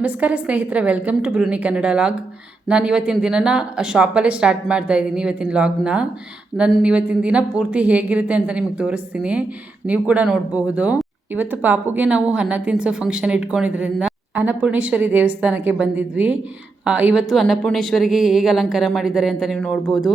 ನಮಸ್ಕಾರ ಸ್ನೇಹಿತರೆ, welcome to Bruni Kannada vlog. ನಾನು ಇವತ್ತಿನ ದಿನನ ಶಾಪಲ್ಲೇ ಸ್ಟಾರ್ಟ್ ಮಾಡ್ತಾ ಇದ್ದೀನಿ. ಇವತ್ತಿನ ಲಾಗ್ನ ನಾನು ಇವತ್ತಿನ ದಿನ ಪೂರ್ತಿ ಹೇಗಿರುತ್ತೆ ಅಂತ ನಿಮಗೆ ತೋರಿಸ್ತೀನಿ. ನೀವು ಕೂಡ ನೋಡಬಹುದು. ಇವತ್ತು ಪಾಪುಗೆ ನಾವು ಅನ್ನ ತಿನ್ನಿಸೋ ಫಂಕ್ಷನ್ ಇಟ್ಕೊಂಡಿದ್ರಿಂದ ಅನ್ನಪೂರ್ಣೇಶ್ವರಿ ದೇವಸ್ಥಾನಕ್ಕೆ ಬಂದಿದ್ವಿ. ಇವತ್ತು ಅನ್ನಪೂರ್ಣೇಶ್ವರಿಗೆ ಹೇಗೆ ಅಲಂಕಾರ ಮಾಡಿದ್ದಾರೆ ಅಂತ ನೀವು ನೋಡ್ಬೋದು.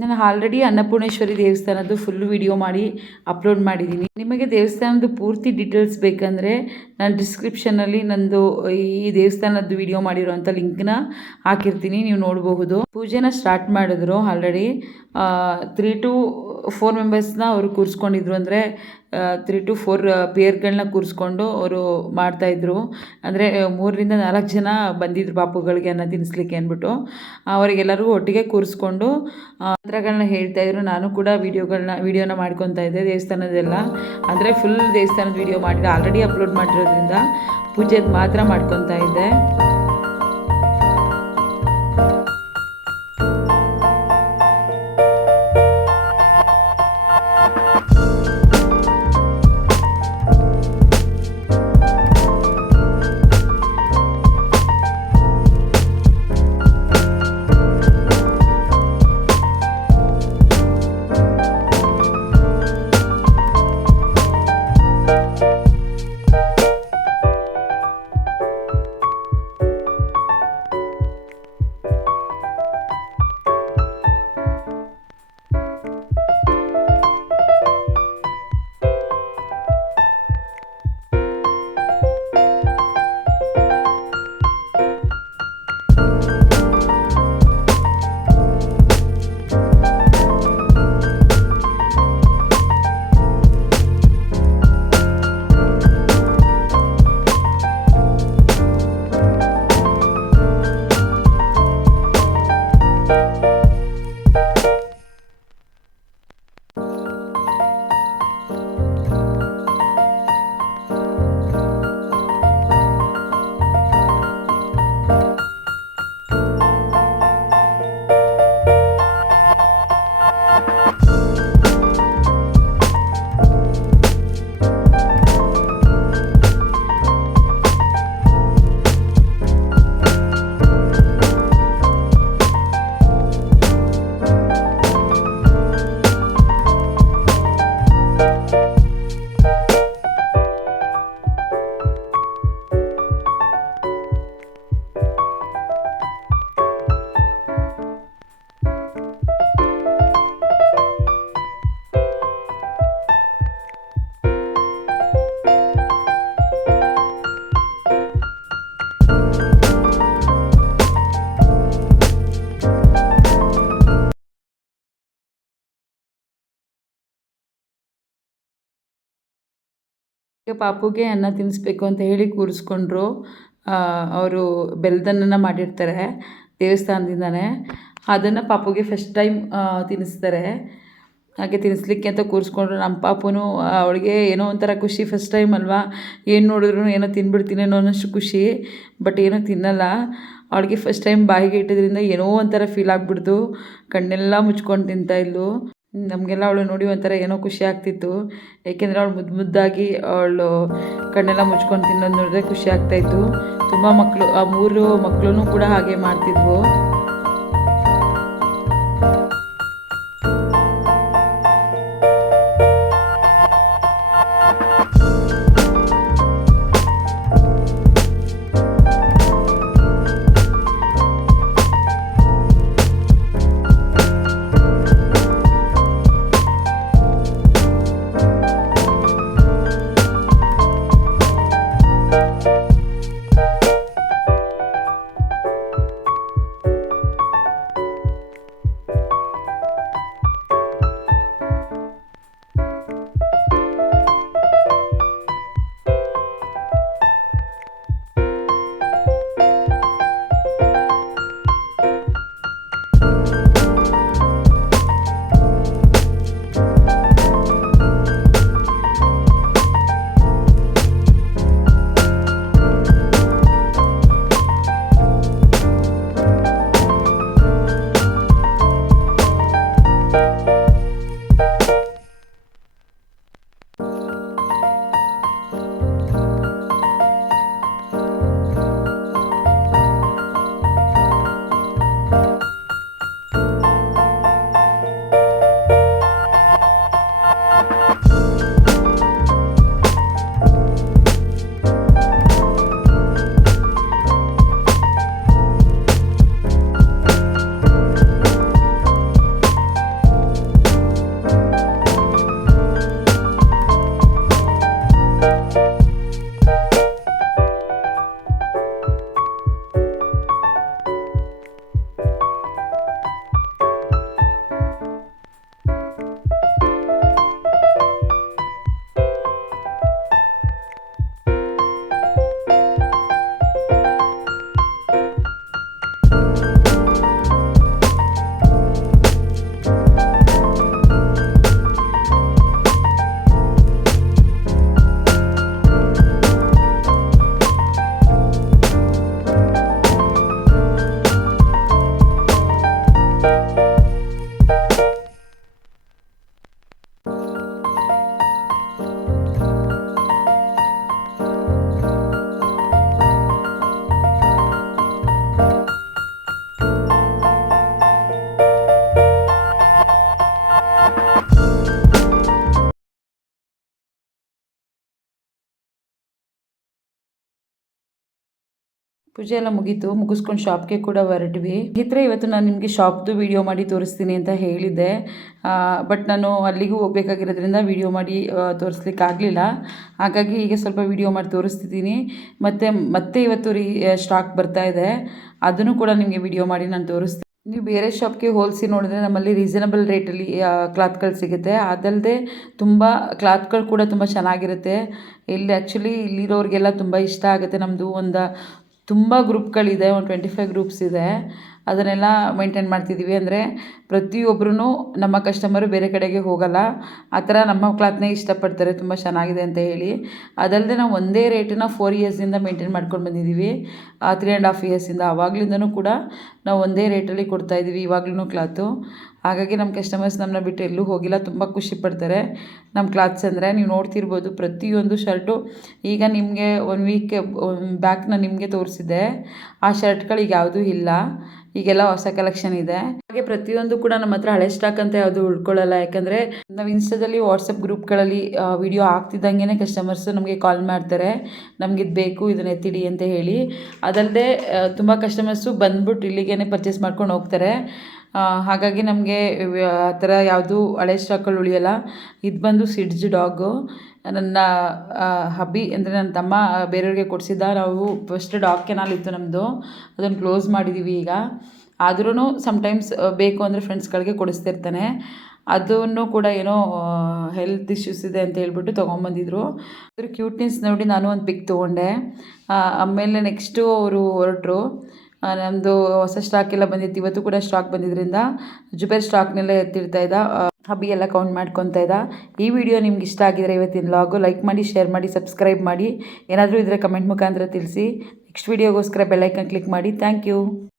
ನಾನು ಆಲ್ರೆಡಿ ಅನ್ನಪೂರ್ಣೇಶ್ವರಿ ದೇವಸ್ಥಾನದ್ದು ಫುಲ್ ವಿಡಿಯೋ ಮಾಡಿ ಅಪ್ಲೋಡ್ ಮಾಡಿದ್ದೀನಿ. ನಿಮಗೆ ದೇವಸ್ಥಾನದ ಪೂರ್ತಿ ಡೀಟೇಲ್ಸ್ ಬೇಕಂದರೆ ನಾನು ಡಿಸ್ಕ್ರಿಪ್ಷನಲ್ಲಿ ನಂದು ಈ ದೇವಸ್ಥಾನದ್ದು ವಿಡಿಯೋ ಮಾಡಿರೋಂಥ ಲಿಂಕ್ನ ಹಾಕಿರ್ತೀನಿ, ನೀವು ನೋಡಬಹುದು. ಪೂಜೆನ ಸ್ಟಾರ್ಟ್ ಮಾಡಿದ್ರು. ಆಲ್ರೆಡಿ 3 to 4 ಮೆಂಬರ್ಸ್ನ ಅವರು ಕೂರಿಸ್ಕೊಂಡಿದ್ರು. ಅಂದರೆ 3 to 4 ಪೇರ್ಗಳನ್ನ ಕೂರಿಸ್ಕೊಂಡು ಅವರು ಮಾಡ್ತಾಯಿದ್ರು. ಅಂದರೆ 3 ರಿಂದ 4 ಜನ ಬಂದಿದ್ರು ಪಾಪುಗಳಿಗೆ ಅನ್ನ ತಿನ್ನಿಸ್ಲಿಕ್ಕೆ ಅಂದ್ಬಿಟ್ಟು. ಅವರಿಗೆಲ್ಲರಿಗೂ ಒಟ್ಟಿಗೆ ಕೂರಿಸ್ಕೊಂಡು ಮಂತ್ರಗಳನ್ನ ಹೇಳ್ತಾಯಿದ್ರು. ನಾನು ಕೂಡ ವಿಡಿಯೋನ ಮಾಡ್ಕೊತಾ ಇದ್ದೆ ದೇವಸ್ಥಾನದೆಲ್ಲ. ಅಂದರೆ ಫುಲ್ ದೇವಸ್ಥಾನದ ವಿಡಿಯೋ ಮಾಡಿದ್ರೆ ಆಲ್ರೆಡಿ ಅಪ್ಲೋಡ್ ಮಾಡಿರೋದ್ರಿಂದ ಪೂಜೆದು ಮಾತ್ರ ಮಾಡ್ಕೊತಾ ಇದ್ದೆ. ಪಾಪುಗೆ ಅನ್ನ ತಿನ್ನಿಸ್ಬೇಕು ಅಂತ ಹೇಳಿ ಕೂರಿಸ್ಕೊಂಡ್ರು. ಅವರು ಬೆಲ್ಲದನ್ನ ಮಾಡಿರ್ತಾರೆ ದೇವಸ್ಥಾನದಿಂದನೇ. ಅದನ್ನು ಪಾಪುಗೆ ಫಸ್ಟ್ ಟೈಮ್ ತಿನ್ನಿಸ್ತಾರೆ. ಹಾಗೆ ತಿನ್ನಿಸ್ಲಿಕ್ಕೆ ಅಂತ ಕೂರಿಸ್ಕೊಂಡ್ರು. ನಮ್ಮ ಪಾಪುನು ಅವಳಿಗೆ ಏನೋ ಒಂಥರ ಖುಷಿ. ಫಸ್ಟ್ ಟೈಮ್ ಅಲ್ವಾ, ಏನು ನೋಡಿದ್ರು ಏನೋ ತಿನ್ಬಿಡ್ತೀನಿ ಅನ್ನೋಷ್ಟು ಖುಷಿ. ಬಟ್ ಏನೂ ತಿನ್ನಲ್ಲ. ಅವಳಿಗೆ ಫಸ್ಟ್ ಟೈಮ್ ಬಾಯಿಗೆ ಇಟ್ಟಿದ್ರಿಂದ ಏನೋ ಒಂಥರ ಫೀಲ್ ಆಗಿಬಿಡ್ತು. ಕಣ್ಣೆಲ್ಲ ಮುಚ್ಕೊಂಡು ತಿಂತಾಯಿದ್ಲು. ನಮಗೆಲ್ಲ ಅವಳು ನೋಡಿ ಒಂಥರ ಏನೋ ಖುಷಿ ಆಗ್ತಿತ್ತು. ಏಕೆಂದರೆ ಅವಳು ಮುದ್ದಾಗಿ ಅವಳು ಕಣ್ಣೆಲ್ಲ ಮುಚ್ಕೊಂಡು ತಿನ್ನೋದು ನೋಡಿದ್ರೆ ಖುಷಿ ಆಗ್ತಾಯಿತ್ತು. ತುಂಬ ಮಕ್ಕಳು, ಆ 3 ಮಕ್ಕಳು ಕೂಡ ಹಾಗೆ ಮಾಡ್ತಿದ್ವು. ಪೂಜೆ ಎಲ್ಲ ಮುಗೀತು, ಮುಗಿಸ್ಕೊಂಡು ಶಾಪ್ಗೆ ಕೂಡ ಹೊರಟ್ವಿ. ಸ್ನೇಹಿತರೆ, ಇವತ್ತು ನಾನು ನಿಮಗೆ ಶಾಪ್ದು ವಿಡಿಯೋ ಮಾಡಿ ತೋರಿಸ್ತೀನಿ ಅಂತ ಹೇಳಿದ್ದೆ, ಬಟ್ ನಾನು ಅಲ್ಲಿಗೂ ಹೋಗ್ಬೇಕಾಗಿರೋದ್ರಿಂದ ವಿಡಿಯೋ ಮಾಡಿ ತೋರಿಸ್ಲಿಕ್ಕಾಗಲಿಲ್ಲ. ಹಾಗಾಗಿ ಈಗ ಸ್ವಲ್ಪ ವಿಡಿಯೋ ಮಾಡಿ ತೋರಿಸ್ತಿದ್ದೀನಿ. ಮತ್ತೆ ಇವತ್ತು ಸ್ಟಾಕ್ ಬರ್ತಾ ಇದೆ, ಅದನ್ನು ಕೂಡ ನಿಮಗೆ ವಿಡಿಯೋ ಮಾಡಿ ನಾನು ತೋರಿಸ್ತೀನಿ. ನೀವು ಬೇರೆ ಶಾಪ್ಗೆ ಹೋಲಿಸಿ ನೋಡಿದ್ರೆ ನಮ್ಮಲ್ಲಿ ರೀಸನಬಲ್ ರೇಟಲ್ಲಿ ಕ್ಲಾತ್ಗಳು ಸಿಗುತ್ತೆ. ಅದಲ್ಲದೆ ತುಂಬ ಕ್ಲಾತ್ಗಳು ಕೂಡ ತುಂಬ ಚೆನ್ನಾಗಿರುತ್ತೆ. ಇಲ್ಲಿರೋರಿಗೆಲ್ಲ ತುಂಬ ಇಷ್ಟ ಆಗುತ್ತೆ. ನಮ್ಮದು ತುಂಬ ಗ್ರೂಪ್ಗಳಿದೆ, ಒಂದು 25 ಗ್ರೂಪ್ಸ್ ಇದೆ. ಅದನ್ನೆಲ್ಲ ಮೇಂಟೈನ್ ಮಾಡ್ತಿದ್ದೀವಿ. ಅಂದರೆ ಪ್ರತಿಯೊಬ್ಬರೂ ನಮ್ಮ ಕಸ್ಟಮರು ಬೇರೆ ಕಡೆಗೆ ಹೋಗಲ್ಲ, ಆ ಥರ ನಮ್ಮ ಕ್ಲಾತ್ನೇ ಇಷ್ಟಪಡ್ತಾರೆ ತುಂಬ ಚೆನ್ನಾಗಿದೆ ಅಂತ ಹೇಳಿ. ಅದಲ್ಲದೆ ನಾವು ಒಂದೇ ರೇಟನ್ನ 4 ಇಯರ್ಸಿಂದ ಮೇಂಟೈನ್ ಮಾಡ್ಕೊಂಡು ಬಂದಿದ್ದೀವಿ, 3.5 ಇಯರ್ಸಿಂದ. ಆವಾಗಲಿಂದನೂ ಕೂಡ ನಾವು ಒಂದೇ ರೇಟಲ್ಲಿ ಕೊಡ್ತಾಯಿದ್ದೀವಿ ಇವಾಗ್ಲೂ ಕ್ಲಾತು. ಹಾಗಾಗಿ ನಮ್ಮ ಕಸ್ಟಮರ್ಸ್ ನಮ್ಮನ್ನ ಬಿಟ್ಟು ಎಲ್ಲೂ ಹೋಗಿಲ್ಲ, ತುಂಬ ಖುಷಿ ಪಡ್ತಾರೆ ನಮ್ಮ ಕ್ಲಾತ್ಸ್ ಅಂದರೆ. ನೀವು ನೋಡ್ತಿರ್ಬೋದು ಪ್ರತಿಯೊಂದು ಶರ್ಟು. ಈಗ ನಿಮಗೆ 1 ವೀಕ್ ಬ್ಯಾಕ್ ನಾನು ನಿಮಗೆ ತೋರಿಸಿದ್ದೆ, ಆ ಶರ್ಟ್ಗಳು ಈಗ ಯಾವುದೂ ಇಲ್ಲ, ಈಗೆಲ್ಲ ಹೊಸ ಕಲೆಕ್ಷನ್ ಇದೆ. ಹಾಗೆ ಪ್ರತಿಯೊಂದು ಕೂಡ ನಮ್ಮ ಹತ್ರ ಹಳೆ ಸ್ಟಾಕ್ ಅಂತ ಯಾವುದು ಉಳ್ಕೊಳ್ಳಲ್ಲ. ಯಾಕಂದರೆ ನಾವು ಇನ್ಸ್ಟಾದಲ್ಲಿ ವಾಟ್ಸಪ್ ಗ್ರೂಪ್ಗಳಲ್ಲಿ ವಿಡಿಯೋ ಆಗ್ತಿದ್ದಂಗೆ ಕಸ್ಟಮರ್ಸು ನಮಗೆ ಕಾಲ್ ಮಾಡ್ತಾರೆ, ನಮಗಿದು ಬೇಕು, ಇದನ್ನ ಎತ್ತಿಡಿ ಅಂತ ಹೇಳಿ. ಅದಲ್ಲದೆ ತುಂಬ ಕಸ್ಟಮರ್ಸು ಬಂದ್ಬಿಟ್ಟು ಇಲ್ಲಿಗೇ ಪರ್ಚೇಸ್ ಮಾಡ್ಕೊಂಡು ಹೋಗ್ತಾರೆ. ಹಾಗಾಗಿ ನಮಗೆ ಆ ಥರ ಯಾವುದು ಹಳೆ ಸ್ಟಾಕ್ಗಳು ಉಳಿಯೋಲ್ಲ. ಇದು ಬಂದು ಸಿಡ್ಜ್ ಡಾಗು. ನನ್ನ ಹಬ್ಬಿ ಅಂದರೆ ನನ್ನ ತಮ್ಮ ಬೇರೆಯವ್ರಿಗೆ ಕೊಡಿಸಿದ್ದ. ನಾವು ಫಸ್ಟ್ ಡಾಗ್ ಕೆನಾಲ್ ಇತ್ತು ನಮ್ಮದು, ಅದನ್ನು ಕ್ಲೋಸ್ ಮಾಡಿದ್ದೀವಿ ಈಗ. ಆದ್ರೂ ಸಮ್ಟೈಮ್ಸ್ ಬೇಕು ಅಂದರೆ ಫ್ರೆಂಡ್ಸ್ಗಳಿಗೆ ಕೊಡಿಸ್ತಿರ್ತಾನೆ. ಅದನ್ನು ಕೂಡ ಏನೋ ಹೆಲ್ತ್ ಇಶ್ಯೂಸ್ ಇದೆ ಅಂತ ಹೇಳ್ಬಿಟ್ಟು ತೊಗೊಂಬಂದಿದ್ರು. ಅದ್ರ ಕ್ಯೂಟ್ನೆಸ್ ನೋಡಿ ನಾನು ಒಂದು ಪಿಕ್ ತೊಗೊಂಡೆ. ಆಮೇಲೆ ನೆಕ್ಸ್ಟು ಅವರು ಹೊರಟರು. ನಮ್ಮದು ಹೊಸ ಸ್ಟಾಕ್ ಎಲ್ಲ ಬಂದಿತ್ತು, ಇವತ್ತು ಕೂಡ ಸ್ಟಾಕ್ ಬಂದಿದ್ದರಿಂದ ಜುಬೇರ್ ಸ್ಟಾಕ್ನೆಲ್ಲ ಎತ್ತಿಡ್ತಾ ಇದ್ದ, ಹಬ್ಬಿ ಎಲ್ಲ ಕೌಂಟ್ ಮಾಡ್ಕೊತಾ ಇದ್ದ. ಈ ವಿಡಿಯೋ ನಿಮ್ಗೆ ಇಷ್ಟ ಆಗಿದ್ರೆ ಇವತ್ತಿನ ವ್ಲಾಗು ಲೈಕ್ ಮಾಡಿ, ಶೇರ್ ಮಾಡಿ, ಸಬ್ಸ್ಕ್ರೈಬ್ ಮಾಡಿ. ಏನಾದರೂ ಇದ್ದರೆ ಕಮೆಂಟ್ ಮುಖಾಂತರ ತಿಳಿಸಿ. ನೆಕ್ಸ್ಟ್ ವಿಡಿಯೋಗೋಸ್ಕರ ಬೆಲ್ಲೈಕನ್ ಕ್ಲಿಕ್ ಮಾಡಿ. Thank you.